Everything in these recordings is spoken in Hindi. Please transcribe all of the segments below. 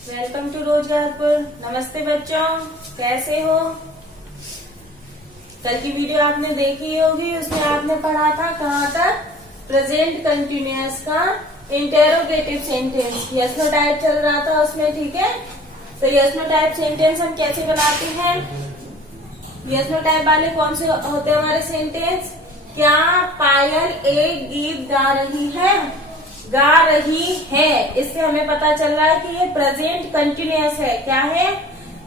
Welcome to रोजगारपुर। नमस्ते बच्चों, कैसे हो? कल की वीडियो आपने देखी होगी, उसमें आपने पढ़ा था कहाँ तक? प्रेजेंट कंटिन्यूअस का interrogative sentence yes no type चल रहा था उसमें, ठीक है। तो यस नो टाइप सेंटेंस हम कैसे बनाते हैं? यस नो टाइप वाले कौन से होते हैं हमारे सेंटेंस? क्या पायल एक गीत गा रही है? गा रही है, इससे हमें पता चल रहा है कि ये प्रेजेंट कंटिन्यूअस है। क्या है?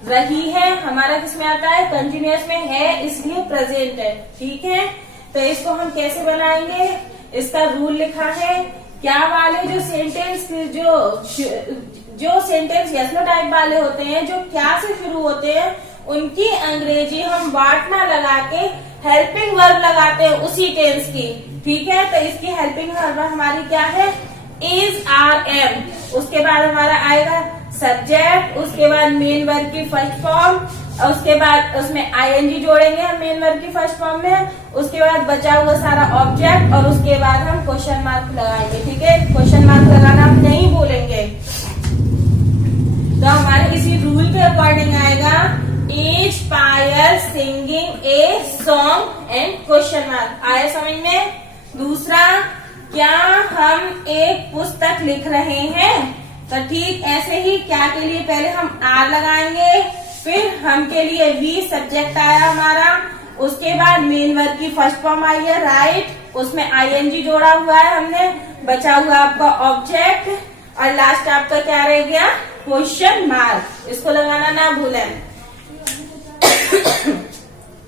रही है। हमारा किसमें आता है? कंटिन्यूअस में है, इसलिए प्रेजेंट है, ठीक है। तो इसको हम कैसे बनाएंगे? इसका रूल लिखा है। क्या वाले जो सेंटेंस जो सेंटेंस यस नो टाइप वाले होते हैं, जो क्या से शुरू होते हैं, उनकी अंग्रेजी हम वाट ना लगा के हेल्पिंग वर्ब लगाते हैं उसी टेंस की, ठीक है। तो इसकी हेल्पिंग वर्ब हमारी क्या है? Is, are, am. उसके बाद हमारा आएगा सब्जेक्ट, उसके बाद मेन वर्ब की फर्स्ट फॉर्म, और उसके बाद उसमें आईएनजी जोड़ेंगे हम मेन वर्ब की फर्स्ट फॉर्म में। उसके बाद बचा हुआ सारा ऑब्जेक्ट, और उसके बाद हम क्वेश्चन मार्क लगाएंगे, ठीक है। क्वेश्चन मार्क लगाना हम नहीं भूलेंगे। तो हमारे इसी रूल के अकॉर्डिंग आएगा is Payal singing a song and question mark. आया समझ में? दूसरा, क्या हम एक पुस्तक लिख रहे हैं? तो ठीक ऐसे ही क्या के लिए पहले हम आर लगाएंगे, फिर हम के लिए वी सब्जेक्ट आया हमारा, उसके बाद मेन वर्ब की फर्स्ट फॉर्म आई है राइट, उसमें आईएनजी जोड़ा हुआ है हमने, बचा हुआ आपका ऑब्जेक्ट, और लास्ट आपका क्या रह गया? Question mark. इसको लगाना ना भूलें।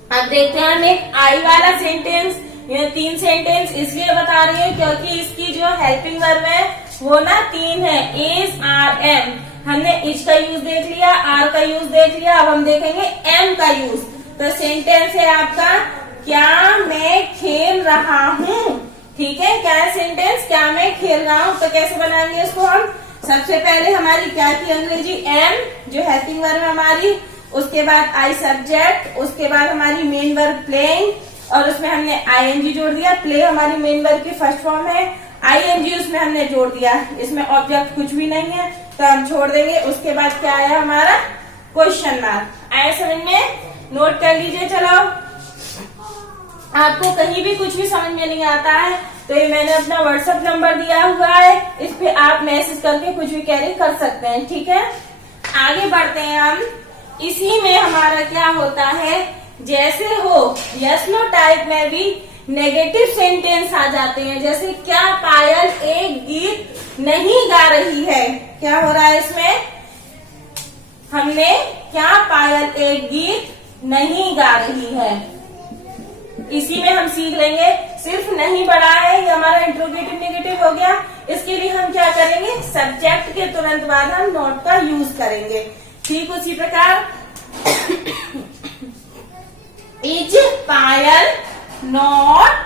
अब देखते हैं हम एक आई वाला सेंटेंस। ये 3 सेंटेंस इसलिए बता रही है क्योंकि इसकी जो हेल्पिंग वर्ब है वो ना 3 है, इज, आर, एम। हमने इज का यूज देख लिया, आर का यूज देख लिया, अब हम देखेंगे एम का यूज। तो सेंटेंस है आपका क्या मैं खेल रहा हूँ, ठीक है। क्या है सेंटेंस? क्या मैं खेल रहा हूँ। तो कैसे बनाएंगे इसको हम? सबसे पहले हमारी क्या की अंग्रेजी? एम, जो हेल्पिंग वर्ब है हमारी, उसके बाद आई सब्जेक्ट, उसके बाद हमारी मेन वर्ब प्लेइंग, और उसमें हमने आईएनजी जोड़ दिया। प्ले हमारी मेन वर्ब की फर्स्ट फॉर्म है, आईएनजी उसमें हमने जोड़ दिया। इसमें ऑब्जेक्ट कुछ भी नहीं है तो हम छोड़ देंगे। उसके बाद क्या आया हमारा? Question mark. आया समझ में? नोट कर लीजिए। चलो, आपको कहीं भी कुछ भी समझ में नहीं आता है तो ये मैंने अपना व्हाट्सएप नंबर दिया हुआ है, इस पे आप मैसेज करके कुछ भी कैरी कर सकते हैं, ठीक है। आगे बढ़ते हैं हम। इसी में हमारा क्या होता है, जैसे हो यस नो टाइप में भी नेगेटिव सेंटेंस आ जाते हैं। जैसे क्या पायल एक गीत नहीं गा रही है? क्या हो रहा है इसमें? हमने क्या पायल एक गीत नहीं गा रही है, इसी में हम सीख लेंगे। सिर्फ नहीं पढ़ा है, ये हमारा इंट्रोगेटिव नेगेटिव हो गया। इसके लिए हम क्या करेंगे? सब्जेक्ट के तुरंत बाद हम नॉट का यूज करेंगे। ठीक उसी प्रकार is Payal not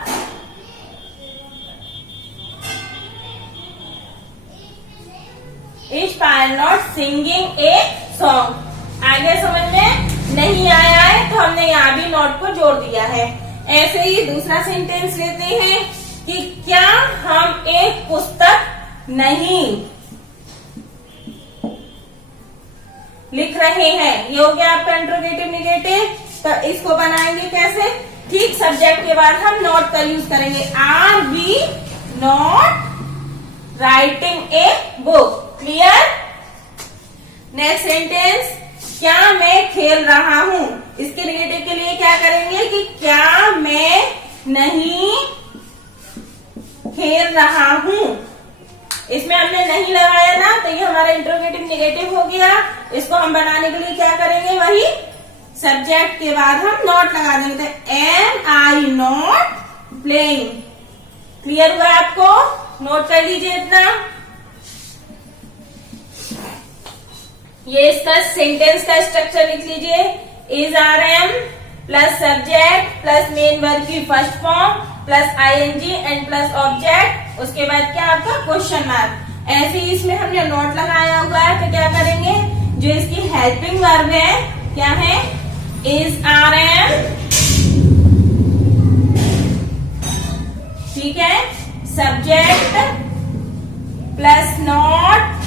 singing a song. आगे समझ में नहीं आया है तो हमने यहाँ भी नॉट को जोड़ दिया है। ऐसे ही दूसरा सेंटेंस लेते हैं कि क्या हम एक पुस्तक नहीं लिख रहे हैं। ये हो गया आपका इंट्रोगेटिव नेगेटिव। तो इसको बनाएंगे कैसे? ठीक सब्जेक्ट के बाद हम नॉट का यूज करेंगे। Are we not writing a book? Clear? Next sentence, क्या मैं खेल रहा हूँ? इसके नेगेटिव के लिए क्या करेंगे कि क्या मैं नहीं खेल रहा हूँ। इसमें हमने नहीं लगाया ना, तो ये हमारा इंट्रोगेटिव नेगेटिव हो गया। इसको हम बनाने के लिए क्या करेंगे? वही सब्जेक्ट के बाद हम नॉट लगा देंगे। Am I not playing. Clear हुआ आपको? नोट कर लीजिए इतना। ये इसका सेंटेंस का स्ट्रक्चर लिख लीजिए। Is, are, am plus subject plus main verb की first form plus ING and plus object, उसके बाद क्या आपका? Question mark. ऐसे ही इसमें हमने नोट लगाया हुआ है, तो क्या करेंगे? जो इसकी हेल्पिंग वर्ब है, क्या है? इज, आर, एम, ठीक है, subject plus not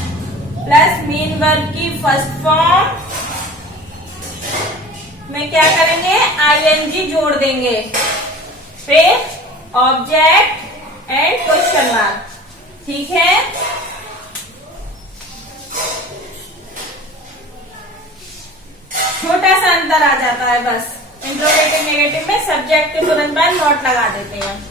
plus main verb की फर्स्ट फॉर्म में क्या करेंगे, आईएनजी जोड़ देंगे, फिर ऑब्जेक्ट एंड क्वेश्चन मार्क। ठीक है, छोटा सा अंतर आ जाता है बस, इंट्रोगेटिव नेगेटिव में सब्जेक्ट के तुरंत बाद नॉट लगा देते हैं।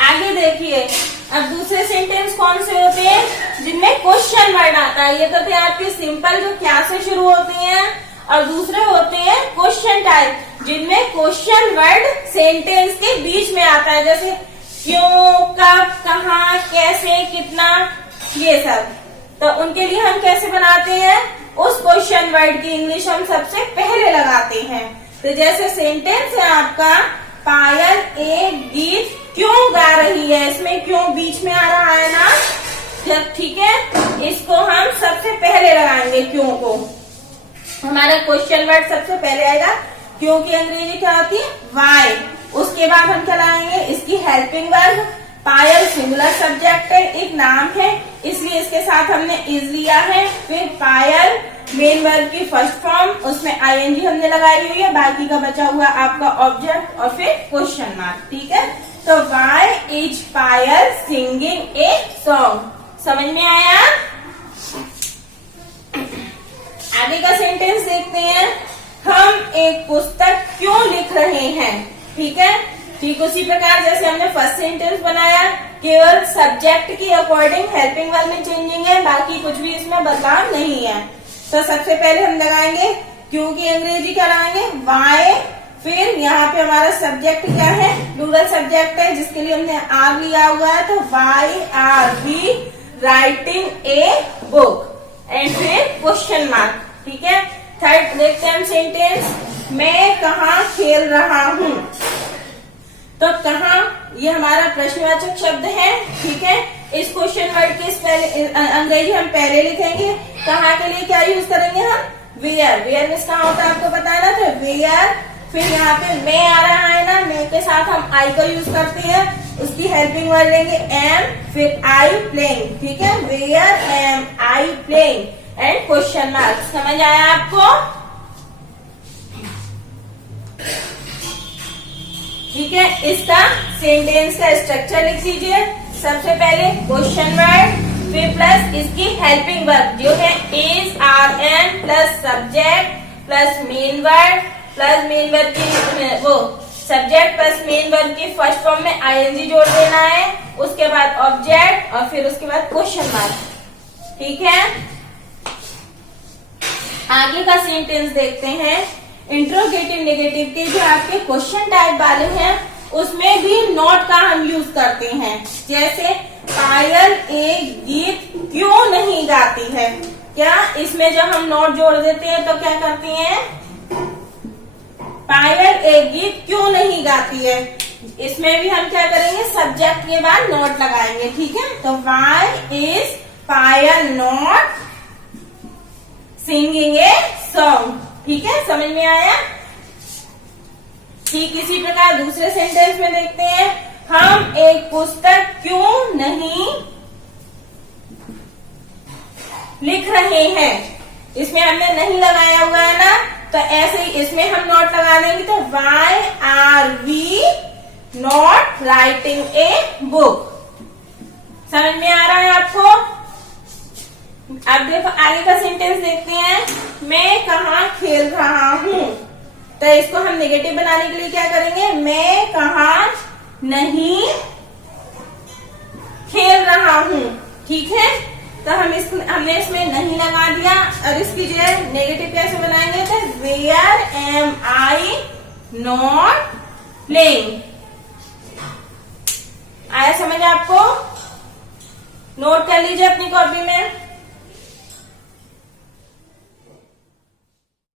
आगे देखिए, अब दूसरे सेंटेंस कौन से होते हैं जिनमें क्वेश्चन वर्ड आता है। ये तो थे आपके सिंपल जो क्या से शुरू होती हैं, और दूसरे होते हैं क्वेश्चन टाइप जिनमें क्वेश्चन वर्ड सेंटेंस के बीच में आता है, जैसे क्यों, कब, कहाँ, कैसे, कितना, ये सब। तो उनके लिए हम कैसे बनाते हैं, उस क्वेश्चन वर्ड की इंग्लिश हम सबसे पहले लगाते हैं। तो जैसे सेंटेंस है आपका, पायल एक गीत क्यों गा रही है, इसमें क्यों बीच में आ रहा है ना, ठीक है, इसको हम सबसे पहले लगाएंगे। क्यों को हमारा क्वेश्चन वर्ड सबसे पहले आएगा, क्यों की अंग्रेजी क्या होती है, वाई। उसके बाद हम क्या लाएंगे, इसकी हेल्पिंग वर्ब, पायल सिंगुलर सब्जेक्ट है, एक नाम है इसलिए इसके साथ हमने इज लिया है। फिर पायल मेन वर्ब की फर्स्ट फॉर्म, उसमें आईएनजी हमने लगाई हुई है, बाकी का बचा हुआ आपका ऑब्जेक्ट और फिर क्वेश्चन मार्क। ठीक है, तो why is Payal singing a song. समझ में आया? आगे का सेंटेंस देखते हैं, हम एक पुस्तक क्यों लिख रहे हैं। ठीक है, ठीक उसी प्रकार जैसे हमने फर्स्ट सेंटेंस बनाया, केवल सब्जेक्ट की अकॉर्डिंग हेल्पिंग वर्ब में चेंजिंग है, बाकी कुछ भी इसमें बदलाव नहीं है। तो सबसे पहले हम लगाएंगे क्यों की अंग्रेजी क्या लगाएंगे, वाई। फिर यहाँ पे हमारा सब्जेक्ट क्या है, प्लूरल सब्जेक्ट है जिसके लिए हमने आर लिया हुआ है, तो why are we writing a book, and फिर क्वेश्चन मार्क। ठीक है, थर्ड देखते हैं हम सेंटेंस, मैं कहाँ खेल रहा हूँ। तो कहाँ ये हमारा प्रश्नवाचक शब्द है। ठीक है, इस क्वेश्चन वर्ड की अंग्रेजी हम पहले लिखेंगे, कहाँ के लिए क्या यूज करेंगे हम, वेयर। वेयर में कहाँ होता है आपको बताना, तो वेयर। फिर यहाँ पे मैं आ रहा है ना, मैं के साथ हम आई का यूज करते हैं, उसकी हेल्पिंग वर्ड लेंगे एम, फिर आई प्लेइंग। ठीक है, where am I playing and question mark. समझ आया आपको? ठीक है, इसका सेंटेंस का स्ट्रक्चर लिख लीजिए। सबसे पहले क्वेश्चन वर्ड, फिर प्लस इसकी हेल्पिंग वर्ब जो है is, are, am plus subject plus main word, plus main verb की वो सब्जेक्ट प्लस मेन वर्ब की फर्स्ट फॉर्म में आईएनजी जोड़ देना है, उसके बाद ऑब्जेक्ट और फिर उसके बाद क्वेश्चन मार्क। ठीक है, आगे का सेंटेंस देखते हैं। इंट्रोगेटिव नेगेटिव के जो आपके क्वेश्चन टाइप वाले हैं उसमें भी नॉट का हम यूज करते हैं, जैसे पायल एक गीत क्यों नहीं गाती है। क्या इसमें जब हम नॉट जोड़ देते हैं तो क्या करती हैं, पायल एक गीत क्यों नहीं गाती है, इसमें भी हम क्या करेंगे, सब्जेक्ट के बाद नॉट लगाएंगे। ठीक है, तो why is Payal not singing a song. ठीक है, समझ में आया? ठीक इसी प्रकार दूसरे सेंटेंस में देखते हैं, हम एक पुस्तक क्यों नहीं लिख रहे हैं। इसमें हमने नहीं लगाया हुआ है ना, तो ऐसे ही इसमें हम नॉट लगा देंगे, तो why are we not writing a book. समझ में आ रहा है आपको? अब देखो आगे का सेंटेंस देखते हैं, मैं कहाँ खेल रहा हूँ। तो इसको हम नेगेटिव बनाने के लिए क्या करेंगे, मैं कहाँ नहीं खेल रहा हूँ। ठीक है, तो हमने इसमें नहीं लगा दिया, और इसकी जो है नेगेटिव कैसे बनाएंगे, तो where am I not playing. आया समझ आपको? नोट कर लीजिए अपनी कॉपी में।